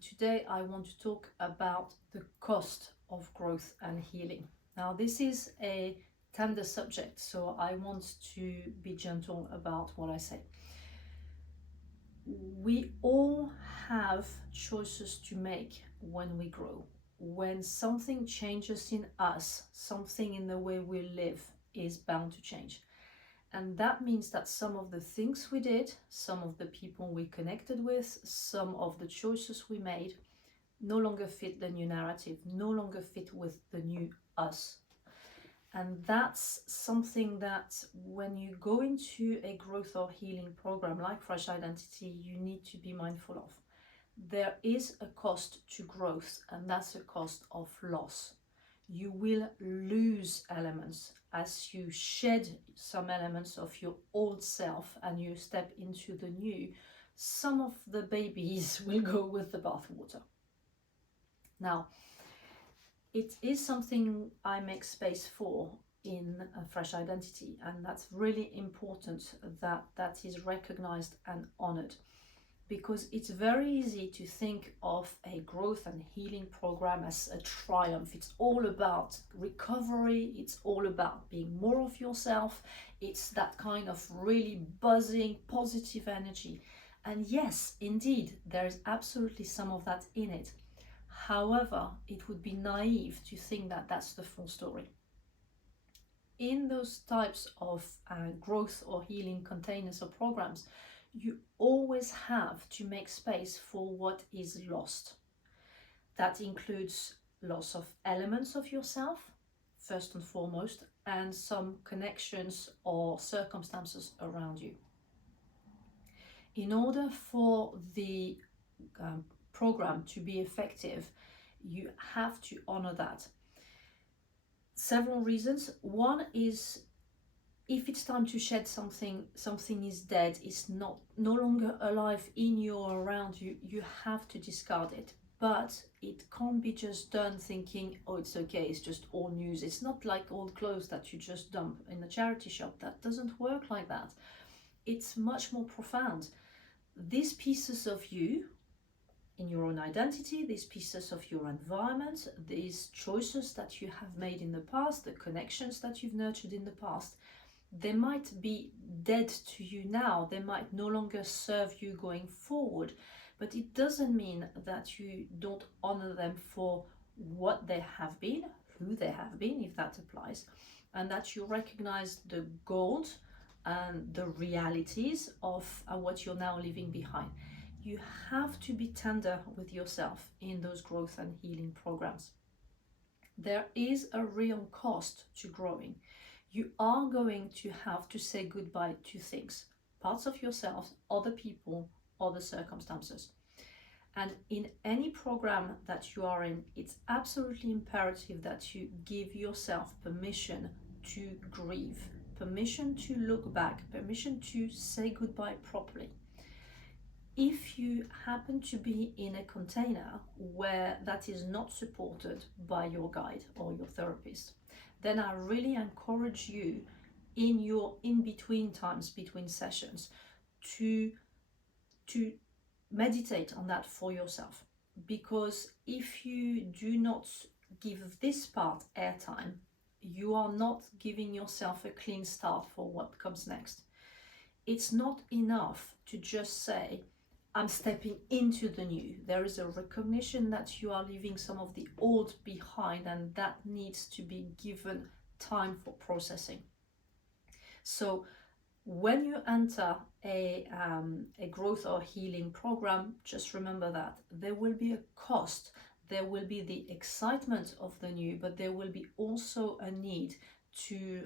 Today I want to talk about the cost of growth and healing. Now, this is a tender subject, so I want to be gentle about what I say. We all have choices to make when we grow. When something changes in us, something in the way we live is bound to change. And that means that some of the things we did, some of the people we connected with, some of the choices we made no longer fit the new narrative, no longer fit with the new us. And that's something that when you go into a growth or healing program like Fresh Identity, you need to be mindful of. There is a cost to growth, and that's a cost of loss. You will lose elements as you shed some elements of your old self and you step into the new. Some of the babies will go with the bathwater. Now, it is something I make space for in a Fresh Identity, and that's really important that that is recognized and honored, because it's very easy to think of a growth and healing program as a triumph. It's all about recovery, it's all about being more of yourself, it's that kind of really buzzing positive energy. And yes, indeed, there is absolutely some of that in it. However, it would be naive to think that that's the full story. In those types of growth or healing containers or programs, you always have to make space for what is lost. That includes loss of elements of yourself, first and foremost, and some connections or circumstances around you. In order for the program to be effective, you have to honor that. Several reasons. One is, if it's time to shed something, something is dead, it's no longer alive in you or around you, you have to discard it. But it can't be just done thinking, oh, it's okay, it's just old news. It's not like old clothes that you just dump in a charity shop. That doesn't work like that. It's much more profound. These pieces of you in your own identity, these pieces of your environment, these choices that you have made in the past, the connections that you've nurtured in the past, they might be dead to you now. They might no longer serve you going forward, but it doesn't mean that you don't honor them for what they have been, who they have been, if that applies, and that you recognize the gold and the realities of what you're now leaving behind. You have to be tender with yourself in those growth and healing programs. There is a real cost to growing. You are going to have to say goodbye to things, parts of yourself, other people, other circumstances. And in any program that you are in, it's absolutely imperative that you give yourself permission to grieve, permission to look back, permission to say goodbye properly. If you happen to be in a container where that is not supported by your guide or your therapist, then I really encourage you in your in-between times, between sessions, to meditate on that for yourself. Because if you do not give this part airtime, you are not giving yourself a clean start for what comes next. It's not enough to just say, I'm stepping into the new. There is a recognition that you are leaving some of the old behind, and that needs to be given time for processing. So when you enter a growth or healing program, just remember that there will be a cost. There will be the excitement of the new, but there will be also a need to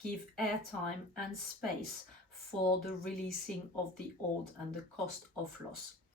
give airtime and space for the releasing of the old and the cost of loss.